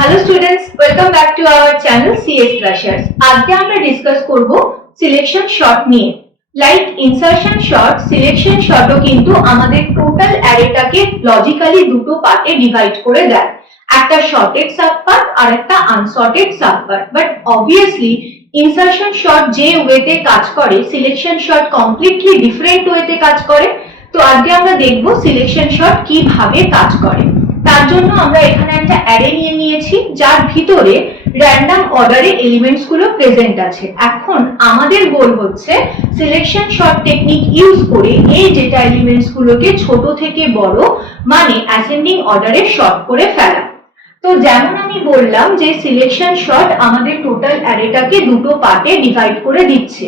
Hello students, welcome back to our channel CS Crushers. আজকে আমরা discuss করব selection short নিয়ে। লাইক ইনসারশন শর্ট, সিলেকশন শর্টও কিন্তু আমাদের টোটাল অ্যারেটাকে লজিক্যালি দুটো পার্টে ডিভাইড করে দেয়। একটা শর্টেড সাবপার্ট আর একটা আনশর্টেড সাবপার্ট। বাট অবভিয়াসলি ইনসারশন শর্ট যে ওয়েতে কাজ করে, সিলেকশন শর্ট কমপ্লিটলি ডিফারেন্ট ওয়েতে কাজ করে। তো আজকে আমরা দেখব সিলেকশন শর্ট কিভাবে কাজ করে। তার জন্য আমরা এখানে একটা অ্যারে নিয়ে নিয়েছি যার ভিতরে র্যান্ডম অর্ডারে এলিমেন্টস গুলো প্রেজেন্ট আছে। এখন আমাদের গোল হচ্ছে সিলেকশন শর্ট টেকনিক ইউজ করে এই ডেটা এলিমেন্টস গুলোকে ছোট থেকে বড় মানে অ্যাসেন্ডিং অর্ডারে শর্ট করে ফেলা। তো যেমন আমি বললাম যে সিলেকশন শর্ট আমাদের টোটাল অ্যারেটাকে দুটো পার্টে ডিভাইড করে দিচ্ছে,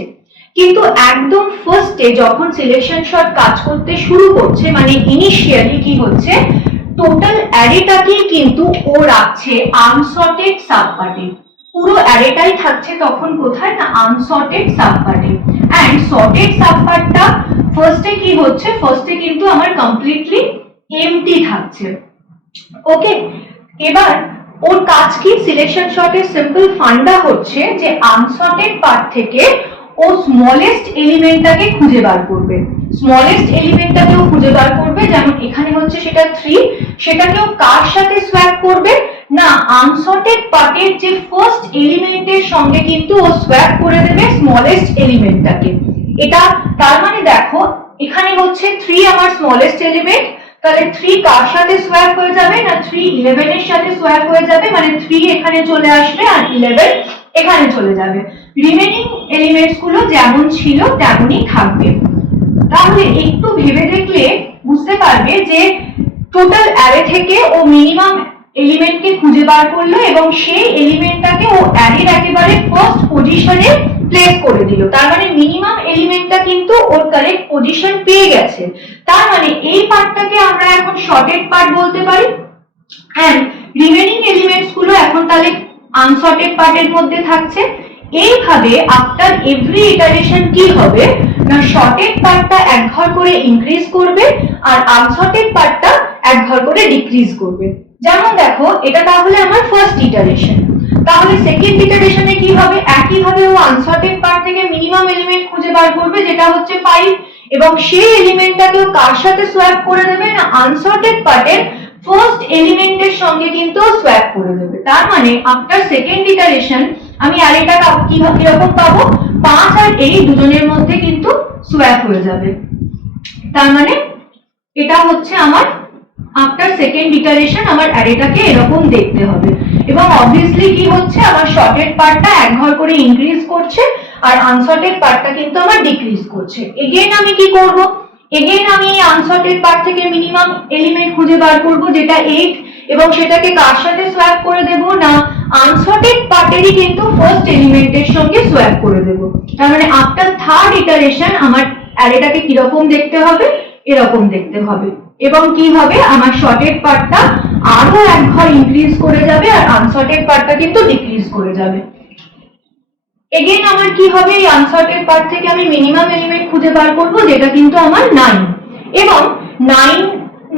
কিন্তু একদম ফার্স্টে যখন সিলেকশন শর্ট কাজ করতে শুরু করছে মানে ইনিশিয়ালি কি হচ্ছে, টোটাল অ্যারেটাকে কিন্তু ও রাখছে আনসর্টেড সাবপার্টে। পুরো অ্যারেটাই থাকছে তখন কোথায় না আনসর্টেড সাবপার্টে। এন্ড সর্টেড সাবপার্টটা ফার্স্টে কি হচ্ছে, ফার্স্টে কিন্তু আমার কমপ্লিটলি এমটি থাকছে। ওকে, এবার ওর কাজ কি, সিলেকশন শর্টের সিম্পল ফান্ডা হচ্ছে যে আনসর্টেড পার্ট থেকে ও স্মলেস্ট এলিমেন্টটাকে খুঁজে বার করবে। স্মলেস্ট এলিমেন্টটাকেও খুঁজে বার করবে, যেমন এখানে হচ্ছে সেটা 3, সেটাকেও কার সাথে সোয়াপ করবে না আনসর্টেড পার্টের যে ফার্স্ট এলিমেন্টের সঙ্গে কিন্তু ও সোয়াপ করে দেবে স্মলেস্ট এলিমেন্টটাকে। এটা তার মানে দেখো এখানে হচ্ছে 3 আমার স্মলেস্ট এলিমেন্ট, তাহলে 3 কার সাথে সোয়াপ হয়ে যাবে না 3 11 এর সাথে সোয়াপ হয়ে যাবে, মানে 3 এখানে চলে আসবে আর 11 এখানে চলে যাবে। রিমেনিং এলিমেন্টস গুলো যেমন ছিল তেমনই থাকবে। তাহলে একটু ভেবে দেখলে বুঝতে পারবে যে টোটাল অ্যারে থেকে ও মিনিমাম এলিমেন্টকে খুঁজে বার করলো এবং সেই এলিমেন্টটাকে ও অ্যারের একেবারে ফার্স্ট পজিশনে প্লেস করে দিল। তার মানে মিনিমাম এলিমেন্টটা কিন্তু ওর কারেক্ট পজিশন পেয়ে গেছে। তার মানে এই পার্টটাকে আমরা এখন শর্টেড পার্ট বলতে পারি। এন্ড রিমেনিং এলিমেন্টস গুলো এখন তাহলে আনসর্টেড পার্টের মধ্যে থাকছে। এইভাবে আফটার এভরি ইটারেশন কি হবে না শর্টেড পার্টটা এক ঘর করে ইনক্রিজ করবে আর আনসর্টেড পার্টটা এক ঘর করে ডিক্রিজ করবে। যেমন দেখো এটা তাহলে আমার ফার্স্ট ইটারেশন, তাহলে সেকেন্ড ইটারেশনে কি হবে, একই ভাবে ও আনসর্টেড পার্ট থেকে মিনিমাম এলিমেন্ট খুঁজে বার করবে যেটা হচ্ছে 5 এবং সেই এলিমেন্টটাকেও কার সাথে সোয়াপ করে দেবে না আনসর্টেড পার্টের ফার্স্ট এলিমেন্টের সঙ্গে কিন্তু সোয়াপ করে দেবে। তার মানে আফটার সেকেন্ড ইটারেশন আমি অ্যারেটা কিরকম পাবো, 5 আর 8 দুজনের মধ্যে কিন্তু সোয়াপ হয়ে যাবে। তার মানে এটা হচ্ছে আমার আফটার সেকেন্ড ইটারেশন আমার অ্যারেটাকে এরকম দেখতে হবে। এবং অবভিয়াসলি কি হচ্ছে আমার শর্টেড পার্টটা এক ঘর করে ইনক্রিজ করছে আর আনসর্টেড পার্টটা কিন্তু আমার ডিক্রিজ করছে। এগেইন আমি কি করব, এগেইন আমি এই আনসর্টেড পার্ট থেকে মিনিমাম এলিমেন্ট খুঁজে বার করব যেটা 8 এবং সেটাকে কার সাথে সোয়াপ করে দেব না আনসর্টেড পার্টেরই কিন্তু ফার্স্ট এলিমেন্টের সঙ্গে সোয়াপ করে দেব। তার মানে আফটার থার্ড ইটারেশন আমার অ্যারেটাকে কিরকম দেখতে হবে, এরকম দেখতে হবে। এবং কি হবে আমার শর্টেড পার্টটা আরো এক ঘর ইনক্রিজ করে যাবে আর আনসর্টেড পার্টটা কিন্তু ডিক্রিজ করে যাবে। এগেইন আমার কি হবে, এই আনসর্টেড পার্ট থেকে আমি মিনিমাম এলিমেন্ট খুঁজে বার করব যেটা কিন্তু আমার 9 এবং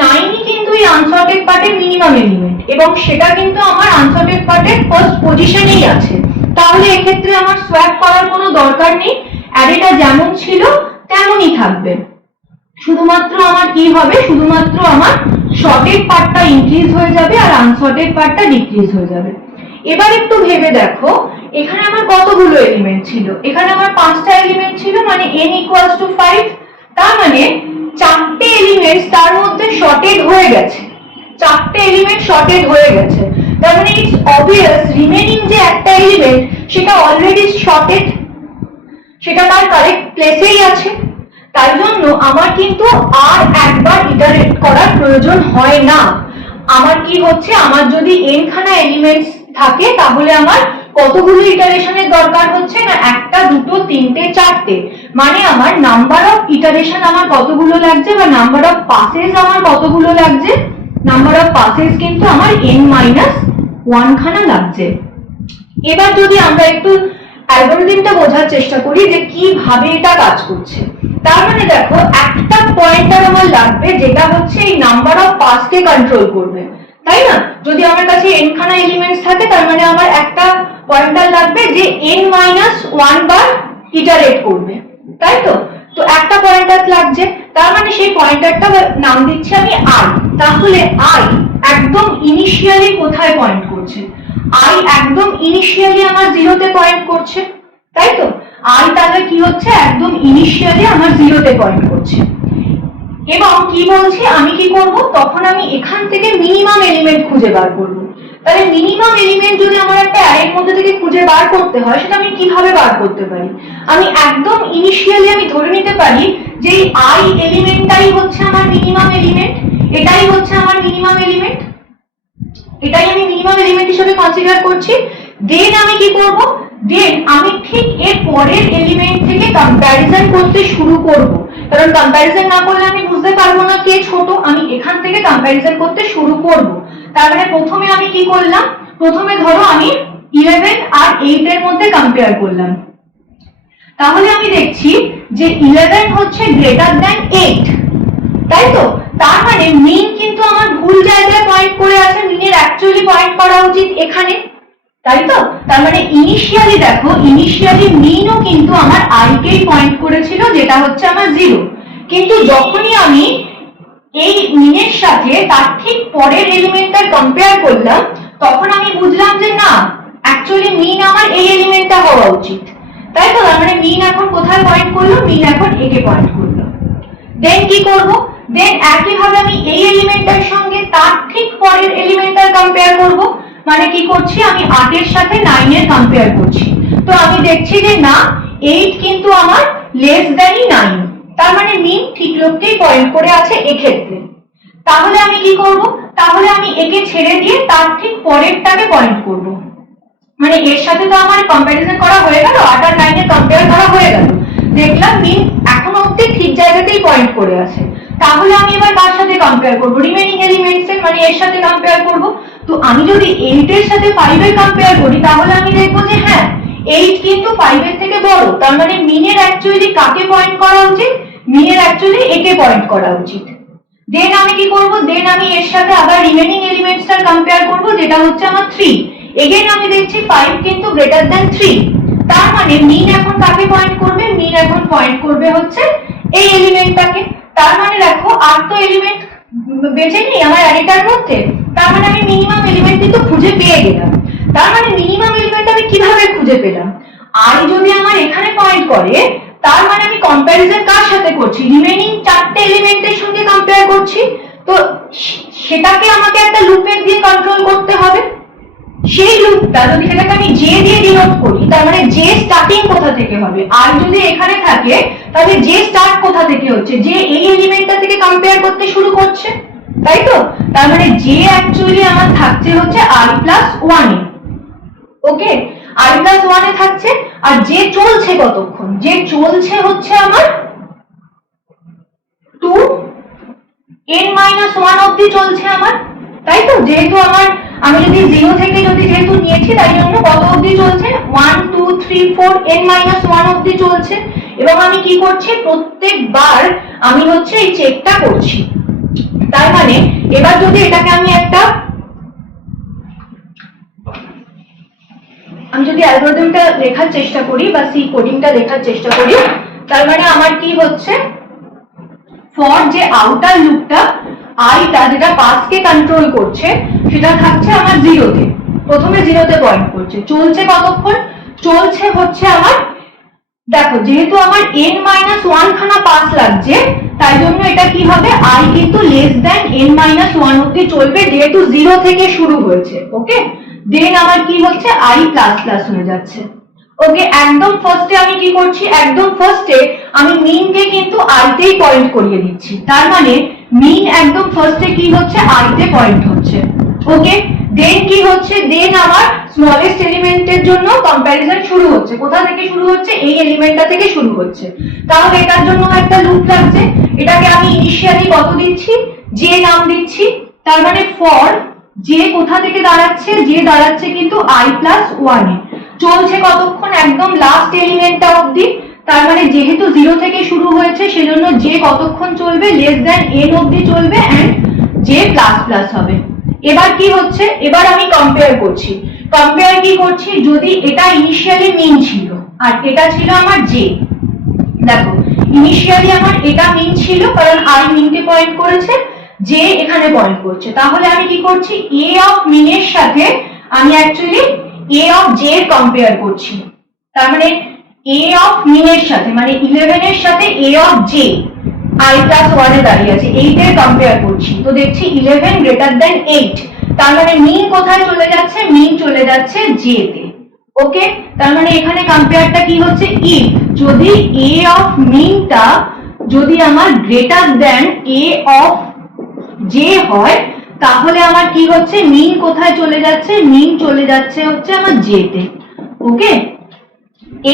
9ই কিন্তু এই আনসর্টেড পার্টের মিনিমাম এলিমেন্ট এবং সেটা কিন্তু আমার আনসর্টেড পার্টের ফার্স্ট পজিশনেই আছে। তাহলে এক্ষেত্রে আমার সোয়াপ করার কোনো দরকার নেই, অ্যারেটা যেমন ছিল তেমনই থাকবে। শুধুমাত্র আমার কি হবে, শুধুমাত্র আমার শর্টেড পার্টটা ইনক্রিজ হয়ে যাবে আর আনশর্টেড পার্টটা ডিক্রিজ হয়ে যাবে। এবার একটু ভেবে দেখো এখানে আমার কতগুলো এলিমেন্ট ছিল, এখানে আমার 5টা এলিমেন্ট ছিল মানে n = 5। তার মানে 4টে এলিমেন্টস তার মধ্যে শর্টেড হয়ে গেছে, 4টে এলিমেন্ট শর্টেড হয়ে গেছে। তার মানে ইটস অবভিয়াস রিমেনিং যে একটা এলিমেন্ট সেটা অলরেডি শর্টেড, সেটা তার কারেক্ট প্লেসেই আছে। তাই জন্য আমার কিন্তু আর একবার ইটারেট করার প্রয়োজন হয় না। আমার কি হচ্ছে, আমার যদি n খানা এলিমেন্টস থাকে তাহলে আমার কতগুলো ইটারেশনের দরকার হচ্ছে না 1টা 2টো 3টে 4টে, মানে আমার নাম্বার অফ ইটারেশন আমার কতগুলো লাগছে বা নাম্বার অফ পাসেস আমার কতগুলো লাগছে, নাম্বার অফ পাসেস কিন্তু আমার n-1 খানা লাগছে। এবার যদি আমরা একটু অ্যালগরিদমটা বোঝার চেষ্টা করি যে কিভাবে এটা কাজ করছে। তার মানে দেখো একটা পয়েন্টার আমার লাগবে যেটা হচ্ছে এই নাম্বার অফ পাসকে কন্ট্রোল করবে। তাই না? যদি আমার কাছে n খানা এলিমেন্টস থাকে তার মানে আমার একটা পয়েন্টার লাগবে যে n-1 বার ইটারেট করবে, তাই তো? তো একটা পয়েন্টার লাগছে, তার মানে সেই পয়েন্টারটা নাম দিচ্ছি আমি i। তাহলে i একদম ইনিশিয়ালি কোথায় পয়েন্ট করছে? i একদম ইনিশিয়ালি আমার 0 তে পয়েন্ট করছে, তাই তো? i তাহলে কি হচ্ছে, একদম ইনিশিয়ালি আমার 0 তে পয়েন্ট করছে। এবং কি বলছি, আমি কি করব, তখন আমি এখান থেকে মিনিমাম এলিমেন্ট খুঁজে বার করব। তাহলে মিনিমাম এলিমেন্ট যদি আমার একটা অ্যারের মধ্যে থেকে খুঁজে বার করতে হয়, সেটা আমি কিভাবে বার করতে পারি? আমি একদম ইনিশিয়ালি আমি ধরে নিতে পারি যে i এলিমেন্টটাই হচ্ছে আমার মিনিমাম এলিমেন্ট, এটাই হচ্ছে আমার মিনিমাম এলিমেন্ট, এটাই আমি মিনিমাম এলিমেন্ট হিসেবে কনসিডার করছি। দেন আমি কি করব, দেন আমি ঠিক এর পরের এলিমেন্ট থেকে কম্প্যারিজন করতে শুরু করব, কারণ কম্প্যারিজন না করলে আমি বুঝতে পারবো না কে ছোট। আমি এখান থেকে কম্প্যারিজন করতে শুরু করব। তার মানে প্রথমে আমি কি করলাম, প্রথমে ধরো আমি 11 আর 8 এর মধ্যে কম্পেয়ার করলাম। তাহলে আমি দেখছি যে 11 হচ্ছে গ্রেটার দ্যান 8, তাই তো? তার মানে মিন কিন্তু আমার ভুল জায়গায় পয়েন্ট করে আছে, মিনের অ্যাকচুয়ালি পয়েন্ট করা উচিত এখানে, তাই তো? তার মানে ইনিশিয়ালি দেখো, ইনিশিয়ালি মিনও কিন্তু আমার i কেই পয়েন্ট করেছিল, যেটা হচ্ছে আমার 0। কিন্তু যখনই আমি এই মিনের সাথে তার ঠিক পরের এলিমেন্টটা কম্পেয়ার করলাম, তখন আমি বুঝলাম যে না, অ্যাকচুয়ালি মিন আমার এই এলিমেন্টটা হওয়া উচিত, তাই তো? তার মানে মিন এখন কোথায় পয়েন্ট করলো, মিন এখন একে পয়েন্ট করলো। দেন কি করব, দেন একইভাবে আমি এই এলিমেন্টটার সঙ্গে তার ঠিক পরের এলিমেন্টটার কম্পেয়ার করব। মানে কি করছি, আমি 8 এর সাথে 9 এর কম্পেয়ার করছি। তো আমি দেখছি যে না, 8 কিন্তু আমার লেস দ্যানই 9, তার মানে মিন ঠিক লোককেই পয়েন্ট করে আছে এক্ষেত্রে। তাহলে আমি কি করব, তাহলে আমি একে ছেড়ে দিয়ে তার ঠিক পরেরটাকে পয়েন্ট করব। মানে এর সাথে তো আমার কম্প্যারিজন করা হয়ে গেল, 8 আর 9 এর কম্পেয়ার করা হয়ে গেল, দেখলাম মিন এখনো অবধি ঠিক জায়গাতেই পয়েন্ট করে আছে। তাহলে আমি এবার কার সাথে কম্পেয়ার করব, রিমেইনিং এলিমেন্টস এর, মানে এর সাথে কম্পেয়ার করব। তো আমি যদি 8 এর সাথে 5 এর কম্পেয়ার করি, তাহলে আমি দেখব যে হ্যাঁ, 8 কিন্তু 5 এর থেকে বড়, তার মানে মিনের অ্যাকচুয়ালি কাকে পয়েন্ট করা উচিত, মিনের অ্যাকচুয়ালি একে পয়েন্ট করা উচিত। দেন আমি কি করব, দেন আমি এর সাথে আবার রিমেইনিং এলিমেন্টসটার কম্পেয়ার করব, যেটা হচ্ছে আমার 3। এগেইন আমি দেখছি 5 কিন্তু গ্রেটার দ্যান 3, তার মানে মিন এখন কাকে পয়েন্ট করবে, মিন এখন পয়েন্ট করবে হচ্ছে এই এলিমেন্টটাকে। তার মানে দেখো আর তো এলিমেন্ট বেঁচে নেই আমার অ্যারেটার মধ্যে, তার মানে আমি মিনিমাম এলিমেন্ট কিন্তু খুঁজে পেয়ে গেলাম। তার মানে মিনিমাম এলিমেন্ট আমি কিভাবে খুঁজে পেলাম, i যদি আমার এখানে পয়েন্ট করে, তার মানে আমি কম্প্যারিজন কার সাথে করছি, রিমেইনিং 4টে এলিমেন্টের সঙ্গে কম্পেয়ার করছি। তো সেটাকে আমাকে একটা লুপের দিয়ে কন্ট্রোল করতে হবে। সেই লুপটা যদি সেটাকে আমি j দিয়ে ডিনোট করি, তার মানে j স্টার্টিং কোথা থেকে হবে, আর যদি এখানে থাকে তাহলে j স্টার্ট কোথা থেকে হচ্ছে, j এই এলিমেন্টটা থেকে কম্পেয়ার করতে শুরু করছে, তাই তো? তার মানে j অ্যাকচুয়ালি আমার থাকছে হচ্ছে i+1 এ, ওকে, i+1 এ থাকছে। আর j চলছে কতক্ষণ, j চলছে হচ্ছে আমার 2n-1 অবধি চলছে আমার, তাই তো? যেহেতু আমার, আমি যদি 0 থেকে যদি যেহেতু নিয়েছি, তাই জন্য কত অবধি চলছে, 1 2 3 4 n-1 অবধি চলছে। এবং আমি কি করছি, প্রত্যেকবার আমি হচ্ছে এই চেকটা করছি। তার মানে এবার যদি এটাকে আমি যদি অ্যালগরিদমটা লেখার চেষ্টা করি বা সি কোডিংটা লেখার চেষ্টা করি, তার মানে আমার কি হচ্ছে, ফর যে আউটার লুপটা আইটা যেটা পাসকে কন্ট্রোল করছে, সেটা থাকছে আমার 0 তে, প্রথমে 0 তে পয়েন্ট করছে, চলছে কতক্ষণ, চলছে হচ্ছে আমার, দেখো যেহেতু আমার n-1 খানা পাস লাগছে, তাই জন্য এটা কি হবে, i কিন্তু লেস দ্যান n-1 অবধি চলবে, যেহেতু 0 থেকে শুরু হয়েছে, ওকে। দেন আমার কি হচ্ছে, i++ হয়ে যাচ্ছে, ওকে। একদম ফার্স্টে আমি কি করছি, একদম ফার্স্টে আমি মিনকে কিন্তু i তেই পয়েন্ট করিয়ে দিচ্ছি, তার মানে মিন একদম ফার্স্টে কি হচ্ছে, i তে পয়েন্ট হচ্ছে, ওকে। দেন কি হচ্ছে, দেন আমার স্মলেস্ট এলিমেন্টের জন্য কম্প্যারিজন শুরু হচ্ছে, কোথা থেকে শুরু হচ্ছে, এই এলিমেন্টটা থেকে শুরু হচ্ছে। তাহলে এটার জন্য একটা লুপ লাগছে, এটাকে আমি ইনিশিয়ালি কত দিচ্ছি, j নাম দিচ্ছি। তার মানে ফর j কোথা থেকে দাঁড়াচ্ছে, j দাঁড়াচ্ছে কিন্তু i+1 এ, চলছে কতক্ষণ, একদম লাস্ট এলিমেন্টটা অবধি। তার মানে যেহেতু 0 থেকে শুরু হয়েছে, সেজন্য j কতক্ষণ চলবে, লেস দ্যান n অবধি চলবে, এন্ড j++ হবে। এবার কি হচ্ছে, এবার আমি কম্পেয়ার করছি। কম্পেয়ার কি করছি, যদি এটা ইনিশিয়ালি মিন ছিল আর এটা ছিল আমার জে, দেখো ইনিশিয়ালি আমার এটা মিন ছিল কারণ আই মিনকে পয়েন্ট করেছে, জে এখানে পয়েন্ট করছে, তাহলে আমি কি করছি, এ অফ মিন এর সাথে আমি অ্যাকচুয়ালি এ অফ জে এর কম্পেয়ার করছি। তার মানে এ অফ মিন এর সাথে মানে 11 এর সাথে এ অফ জে i plus 1 এ দাঁড়িয়ে আছে, 8 এর কম্পেয়ার করছি, তো দেখছি 11 গ্রেটার দেন 8, তার মানে মিন কোথায় চলে যাচ্ছে, মিন চলে যাচ্ছে জে তে। ওকে, তার মানে এখানে কম্পেয়ারটা কি হচ্ছে, ইফ যদি এ অফ মিনটা যদি আমার greater than A of J হয়, তাহলে আমার কি হচ্ছে, মিন কোথায় চলে যাচ্ছে, মিন চলে যাচ্ছে হচ্ছে আমার জে তে। ওকে,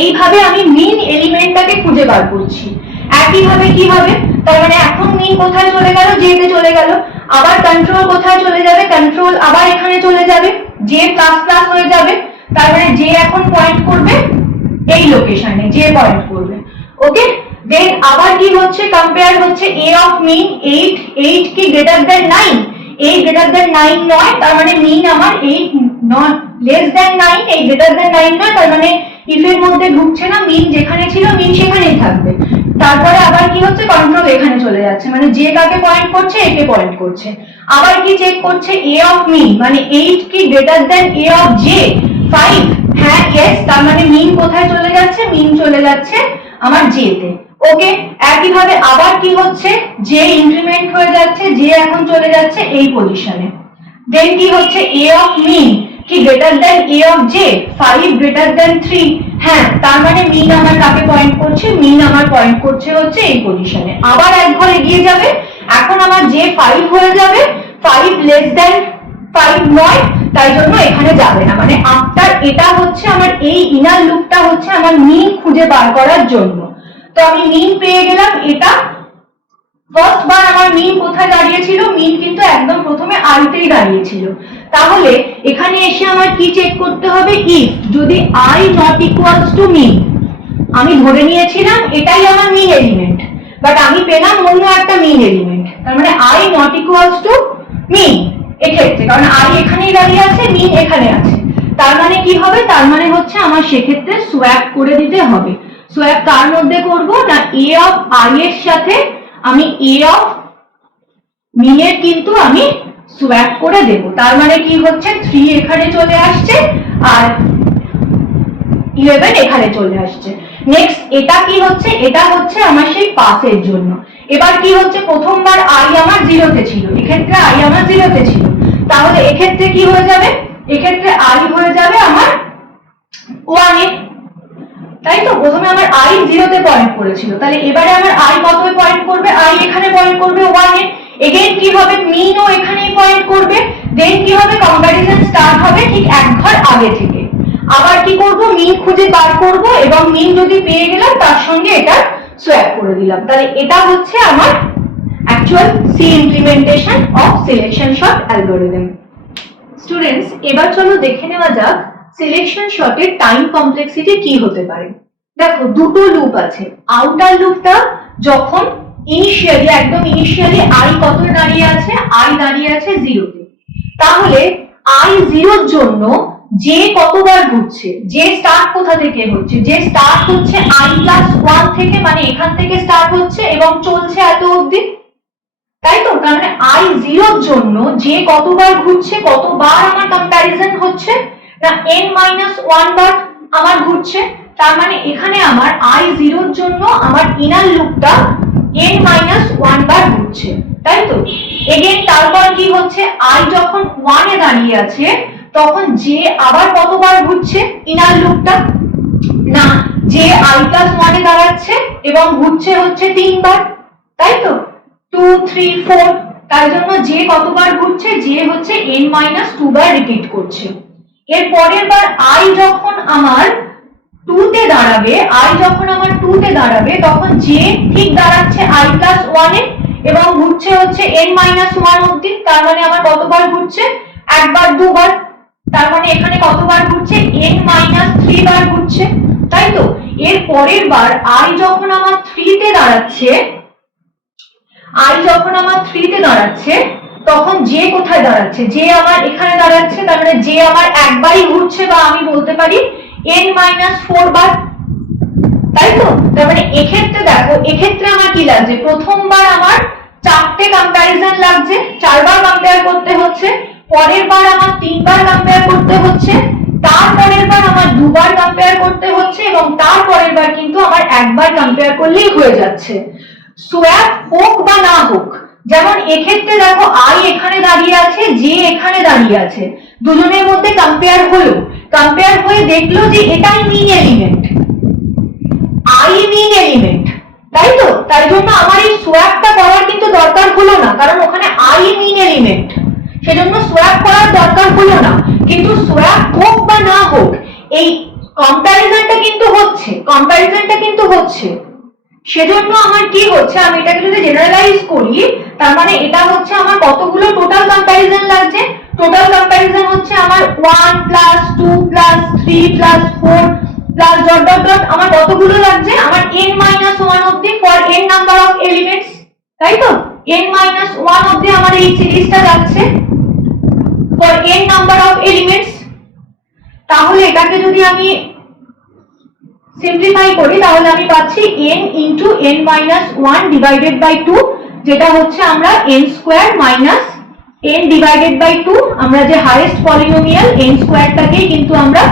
এইভাবে আমি মিন এলিমেন্টটাকে খুঁজে বার করছি। একইভাবে কি হবে, তার মানে এখন মিন কোথায় চলে গেল, জে তে চলে গেল, আবার কন্ট্রোল কোথায় চলে যাবে, কন্ট্রোল আবার এখানে চলে যাবে, জে প্লাস প্লাস হয়ে যাবে, তার মানে জে এখন পয়েন্ট করবে এই লোকেশনে, জে পয়েন্ট করবে। ওকে, দেন আবার কি হচ্ছে, কম্পেয়ার হচ্ছে এ অফ মিন 8, 8 কি গ্রেটার দেন 9, 8 গ্রেটার দেন 9 নয়, তার মানে মিন আমার 8 not less than 9, 8 greater than 9 নয়, তার মানে ইফ এর মধ্যে ঢুকছে না, মিন যেখানে ছিল মিন সেখানেই থাকবে। তারপরে আবার কি হচ্ছে, কন্ট্রোল এখানে চলে যাচ্ছে, মানে জে কাকে পয়েন্ট করছে, এ কে পয়েন্ট করছে। আবার কি চেক করছে, এ অফ মিন মানে 8 কি greater than A of J 5, হ্যাঁ ইয়েস, তার মানে মিন কোথায় চলে যাচ্ছে, মিন চলে যাচ্ছে আমার জে তে। ওকে, একইভাবে আবার কি হচ্ছে, জে ইনক্রিমেন্ট হয়ে যাচ্ছে, জে এখন চলে যাচ্ছে এই পজিশনে। দেন কি হচ্ছে, এ অফ মিন কি greater than A of J 5 greater than 3, হ্যাঁ, তার মানে মিন আমার কাকে পয়েন্ট করছে, মিন আমার পয়েন্ট করছে হচ্ছে এই পজিশনে। আবার এক ঘর এগিয়ে যাবে, এখন আমার জে 5 হয়ে যাবে, 5 লেস দেন 5 নয়, তাই জন্য এখানে যাবে না, মানে আফটার এটা হচ্ছে আমার এই ইনার লুপটা হচ্ছে আমার মিন খুঁজে বার করার জন্য। তো আমি মিন পেয়ে গেলাম, এটা ফার্স্ট বার আমার মিন কোথায় দাঁড়িয়েছিল, মিন কিন্তু একদম প্রথমে আই তেই দাঁড়িয়েছিল, তাহলে এখানে এসে আমার কি চেক করতে হবে, ইফ যদি আই নট ইকুয়ালস টু মিন, আমি ধরে নিয়েছিলাম এটাই আমার মিন এলিমেন্ট, বাট আমি পেলাম অন্য একটা মিন এলিমেন্ট, তার মানে আই নট ইকুয়ালস টু মিন এক্ষেত্রে, কারণ আই এখানেই দাঁড়িয়ে আছে, মিন এখানে আছে, তার মানে কি হবে, তার মানে হচ্ছে আমার সেক্ষেত্রে সোয়াপ করে দিতে হবে। সোয়াপ কার মধ্যে করব না, এ অফ আই এর সাথে আমি এ অফ মিনের কিন্তু আমি সোয়াপ করে দেব, তার মানে কি হচ্ছে 3 এখানে চলে আসছে আর 11 এখানে চলে আসছে। নেক্সট এটা কি হচ্ছে, এটা হচ্ছে আমার সেই পাসের জন্য। এবার কি হচ্ছে, প্রথমবার আই আমার 0 তে ছিল, এক্ষেত্রে আই আমার 0 তে ছিল, তাহলে এক্ষেত্রে কি হয়ে যাবে, এক্ষেত্রে আই হয়ে যাবে আমার 1 এ, তাই তো, প্রথমে আমার আই 0 তে পয়েন্ট করেছিল, তাহলে এবারে আমার আই কত পয়েন্ট করবে, আই এখানে পয়েন্ট করবে 1 এ, এগেইন কি হবে, মিনও এখানেই পয়েন্ট করবে, দেন কি হবে, কম্প্যারিজন স্টার্ট হবে ঠিক এক ঘর আগে থেকে। আবার কি করব, মিন খুঁজে বার করব এবং মিন যদি পেয়ে গেলাম তার সঙ্গে এটা সোয়াপ করে দিলাম, তাহলে এটা হচ্ছে আমার actual C implementation of selection sort algorithm. Students, এবার চলো দেখে নেওয়া যাক সিলেকশন শর্টের টাইম কমপ্লেক্সিটি কি হতে পারে। দেখো দুটো লুপ আছে, আউটার লুপটা যখন ইনিশিয়ালি একদম ইনিশিয়ালি আই কত দাঁড়িয়ে আছে, আই দাঁড়িয়ে আছে 0 তে, তাহলে আই 0 এর জন্য জে কতবার ঘুরছে, জে স্টার্ট কোথা থেকে হচ্ছে, জে স্টার্ট হচ্ছে আই প্লাস 1 থেকে, মানে এখান থেকে স্টার্ট হচ্ছে এবং চলছে এত অবধি, তাই তো, তার মানে আই 0 এর জন্য জে কতবার ঘুরছে, কতবার আমার কম্প্যারিজন হচ্ছে না n-1 বার আমার ঘুরছে, তার মানে এখানে আমার আই 0 এর জন্য আমার ইনার লুপটা n-1 বার ঘুরছে, তাই তো। এগেইন তারপর কি হচ্ছে, আই যখন 1 এ দাঁড়িয়ে আছে তখন জে আবার কতবার ঘুরছে ইনার লুপটা, না জে আই প্লাস 1 এ দাঁড়াচ্ছে এবং ঘুরছে হচ্ছে 3 বার, তাই তো, 2 3 4, তার জন্য জে কতবার ঘুরছে, জে হচ্ছে n-2 বার রিপিট করছে। এর পরের বার আই যখন আমার 2 তে দাঁড়াবে, আই যখন আমার 2 তে দাঁড়াবে তখন জে ঠিক দাঁড়াচ্ছে আই প্লাস 1 এ এবং ঘুরছে হচ্ছে n-1 অবধি, তার মানে আমার কতবার ঘুরছে, একবার দুবার, তার মানে এখানে কতবার ঘুরছে, n-3 বার ঘুরছে, তাই তো। এর পরের বার আই যখন আমার 3 তে দাঁড়াচ্ছে, আই যখন আমার 3 তে দাঁড়াচ্ছে তখন যে কোথায় দাঁড়াচ্ছে, যে আমার এখানে দাঁড়াচ্ছে, তার মানে যে আমার একবারই ঘুরছে, বা আমি বলতে পারি n-4 বার, তাই তো? তার মানে এক্ষেত্রে দেখো, এক্ষেত্রে আমার কি লাগছে, প্রথমবার আমার 4টে কম্প্যারিজন লাগছে, 4বার কম্পেয়ার করতে হচ্ছে, পরের বার আমার 3বার কম্পেয়ার করতে হচ্ছে, তারপরের বার আমার 2বার কম্পেয়ার করতে হচ্ছে, এবং তারপরের বার কিন্তু আমার একবার কম্পেয়ার করলেই হয়ে যাচ্ছে। সোয়াপ হোক বা না হোক, যেমন এক্ষেত্রে দেখো আই এখানে দাঁড়িয়ে আছে, জে এখানে দাঁড়িয়ে আছে, দুজনের মধ্যে কম্পেয়ার হলো, কম্পেয়ার হয়ে দেখলো যে এটাই মিন এলিমেন্ট, আই মিন এলিমেন্ট, তাই তো? তাই জন্য আমার এই সোয়াপটা করার কিন্তু দরকার হলো না, কারণ ওখানে আই মিন এলিমেন্ট, সেজন্য সোয়াপ করার দরকার হলো না। কিন্তু সোয়াপ হোক বা না হোক, এই কম্প্যারিজনটা কিন্তু হচ্ছে, কম্প্যারিজনটা কিন্তু হচ্ছে, সেজন্য আমার কি হচ্ছে, আমি এটাকে যদি জেনারেলাইজ করি, তার মানে এটা হচ্ছে আমার কতগুলো টোটাল কম্প্যারিজন লাগছে, টোটাল কম্প্যারিজন হচ্ছে আমার 1 plus 2 plus 3 plus 4 plus dot dot dot, আমার কতগুলো লাগছে, আমার n-1 অবধি for n number of elements, তাই তো? n-1 অবধি আমার এই সিরিজটা যাচ্ছে for n number of elements. তাহলে এটাকে যদি আমি সিম্পলিফাই করি, তাহলে আমি পাচ্ছি n into n-1 divided by 2, যেটা হচ্ছে আমরা n square minus n divided by 2, আমরা যে হাইয়েস্ট পলিনোমিয়াল n স্কয়ারটাকেই কিন্তু আমরা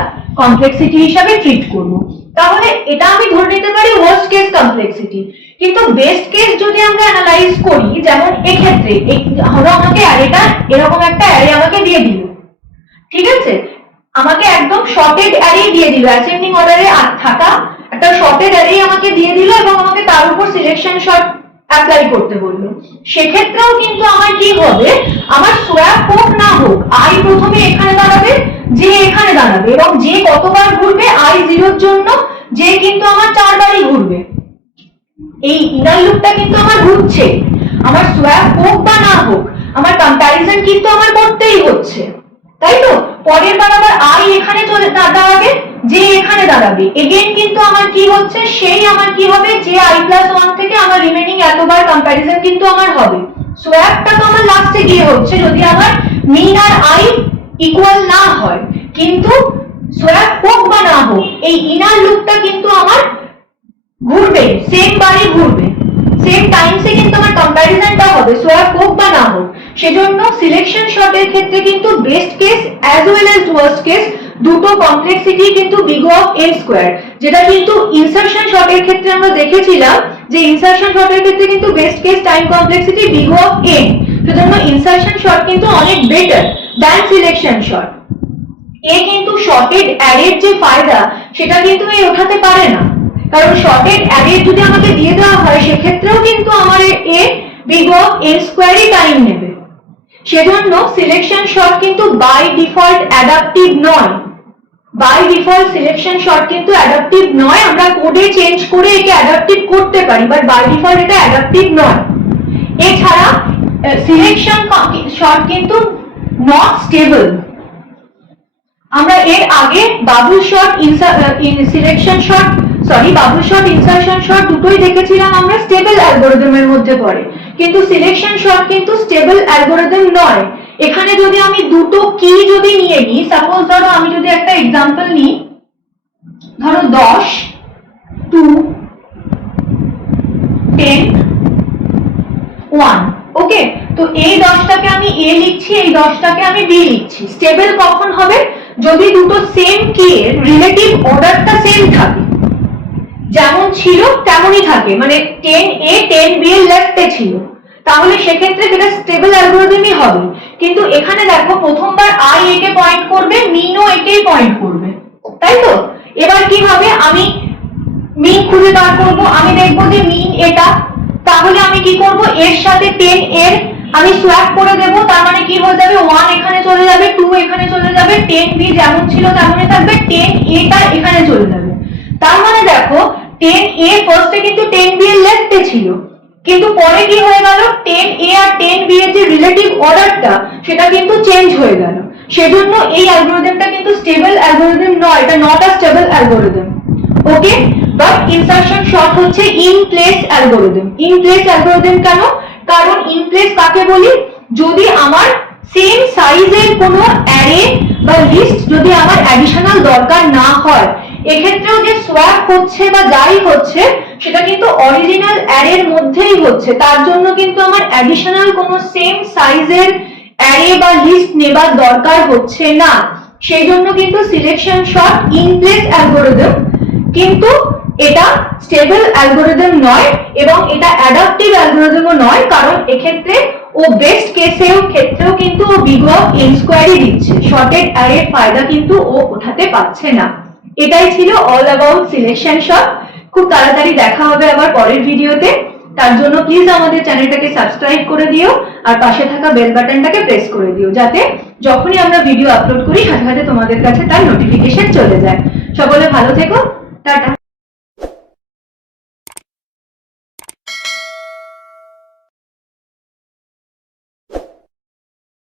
কমপ্লেক্সিটি হিসাবে ট্রিট করব। তাহলে এটা আমি ধরে নিতে পারি ওয়ার্স্ট কেস কমপ্লেক্সিটি। কিন্তু বেস্ট কেস যদি আমরা অ্যানালাইজ করি, যেমন এক্ষেত্রে ধরো আমাকে অ্যারেটা এরকম একটা অ্যারে আমাকে দিয়ে দিল, ঠিক আছে, আমাকে একদম শর্টেড অ্যারে দিয়ে দিল, অ্যাসেন্ডিং অর্ডারে থাকা একটা শর্টেড অ্যারে আমাকে দিয়ে দিল, এবং আমাকে তার উপর সিলেকশন শর্ট অ্যাপ্লাই করতে বললো। সেক্ষেত্রেও কিন্তু আমার কি হবে, আমার সোয়াপ হোক না হোক, আই প্রথমে এখানে দাঁড়াবে, যে এখানে দাঁড়াবে, এবং যে কতবার ঘুরবে, আই 0 এর জন্য যে কিন্তু আমার 4বারই ঘুরবে, এই ইনার লুপটা কিন্তু আমার ঘুরছে, আমার সোয়াপ হোক বা না হোক, আমার কম্প্যারিজন কিন্তু আমার করতেই হচ্ছে, তাই তো? পরের বার আবার আই এখানে চলে দাঁড়াবে, যে এখানে দাঁড়াবে, এগেইন কিন্তু আমার কি হচ্ছে, সেই আমার কি হবে, যে i+1 থেকে আমার রিমেইনিং এতবার কম্প্যারিজন কিন্তু আমার হবে। সোয়াপটা তো আমার লাস্টে গিয়ে হচ্ছে যদি আমার মিন আর আই ইকুয়াল না হয়, কিন্তু সোয়াপ হোক বা না হোক, এই ইনার লুপটা কিন্তু আমার ঘুরবে, সেম বারে ঘুরবে, সেম টাইমসে কিন্তু আমার কম্প্যারিজনটা হবে, সোয়াপ হোক বা না হোক। সেজন্য সিলেকশন শর্টের ক্ষেত্রে কিন্তু best case as well as worst case দুটো কমপ্লেক্সিটি কিন্তু বিগ অফ n স্কয়ার, যেটা কিন্তু ইনসারশন শর্টের ক্ষেত্রে আমরা দেখেছিলাম যে ইনসারশন শর্টের ক্ষেত্রে কিন্তু best case time complexity big of n, সেজন্য ইনসারশন শর্ট কিন্তু অনেক বেটার দ্যান সিলেকশন শর্ট। এ কিন্তু শর্টেড অ্যারের যে ফায়দা সেটা কিন্তু এ ওঠাতে পারে না, কারণ শর্টেড অ্যারে যদি আমাকে দিয়ে দেওয়া হয়, সেক্ষেত্রেও কিন্তু আমার এ বিগ অফ n স্কয়ারই টাইম নেবে। সেজন্য সিলেকশন শর্ট কিন্তু বাই ডিফল্ট অ্যাডাপটিভ নয়, বাই ডিফল্ট সিলেকশন শর্ট কিন্তু অ্যাডাপটিভ নয়, আমরা কোডে চেঞ্জ করে একে অ্যাডাপটিভ করতে পারি, বাট বাই ডিফল্ট এটা অ্যাডাপটিভ নয়। এছাড়া সিলেকশন শর্ট কিন্তু নট স্টেবল। আমরা এর আগে bubble sort selection sort bubble sort insertion sort দুটোই দেখেছিলাম আমরা স্টেবল অ্যালগরিদমের মধ্যে পড়ে, কিন্তু সিলেকশন শর্ট কিন্তু স্টেবল অ্যালগরিদম নয়। এখানে যদি আমি দুটো কি যদি নিয়ে নিই, সাপোজ ধরো আমি যদি একটা এক্সাম্পল নিই, ধরো 10, 2, 10, 1, ওকে, তো এই 10টাকে আমি এ লিখছি, এই 10টাকে আমি বি লিখছি। স্টেবল কখন হবে, যদি দুটো সেম কি এর রিলেটিভ অর্ডারটা সেম থাকে, যেমন ছিল তেমনই থাকে, মানে 10a 10b এর লেফটে ছিল, তাহলে সেক্ষেত্রে সেটা স্টেবল অ্যালগরিদমই হবে। কিন্তু এখানে দেখো প্রথমবার আই একে পয়েন্ট করবে, মিনও একেই পয়েন্ট করবে, তাই তো? এবার কি হবে, আমি মিন খুঁজে বার করব, আমি দেখবো যে মিন এটা, তাহলে আমি কি করব, এর সাথে 10 এর আমি সোয়াপ করে দেব, তার মানে কি হয়ে যাবে, 1 এখানে চলে যাবে, 2 এখানে চলে যাবে, 10b যেমন ছিল তেমনই থাকবে, 10a টা এখানে চলে যাবে। তার মানে দেখো 10a ফার্স্টে কিন্তু 10b এর লেফটে ছিল, কিন্তু পরে কি হয়ে গেল, 10a আর 10b এর যে রিলেটিভ অর্ডারটা সেটা কিন্তু চেঞ্জ হয়ে গেল। সেজন্য এই অ্যালগরিদমটা কিন্তু স্টেবল অ্যালগরিদম নয়, এটা not a stable algorithm, okay. But insertion sort হচ্ছে in place algorithm. In place algorithm কেন, কারণ ইন প্লেস কাকে বলি, যদি আমার সেম সাইজের কোনো অ্যারে বা লিস্ট যদি আমার অ্যাডিশনাল দরকার না হয়, এক্ষেত্রেও যে সোয়াপ হচ্ছে বা যাই হচ্ছে সেটা কিন্তু অরিজিনাল অ্যারের মধ্যেই হচ্ছে, তার জন্য কিন্তু আমার অ্যাডিশনাল কোনো সেম সাইজের অ্যারে বা লিস্ট নেবার দরকার হচ্ছে না। সেই জন্য কিন্তু selection short in place algorithm, কিন্তু এটা স্টেবল অ্যালগোরিদম নয় এবং এটা অ্যাডাপটিভ অ্যালগোরিদমও নয়, কারণ এক্ষেত্রে ও বেস্ট কেসেও ক্ষেত্রেও কিন্তু ও বিগ অফ এন স্কোয়ারই দিচ্ছে, শর্টেড অ্যারের ফায়দা কিন্তু ও ওঠাতে পারছে না। এটাই ছিল অল অ্যাবাউট সিলেকশন শর্ট। খুব তাড়াতাড়ি দেখা হবে আবার পরের ভিডিওতে, তার জন্য প্লিজ আমাদের চ্যানেলটাকে সাবস্ক্রাইব করে দিও আর পাশে থাকা বেল বাটনটাকে প্রেস করে দিও, যাতে যখনই আমরা ভিডিও আপলোড করি সাথে সাথে তোমাদের কাছে তার নোটিফিকেশন চলে যায়। সকলে ভালো থেকো, টাটা।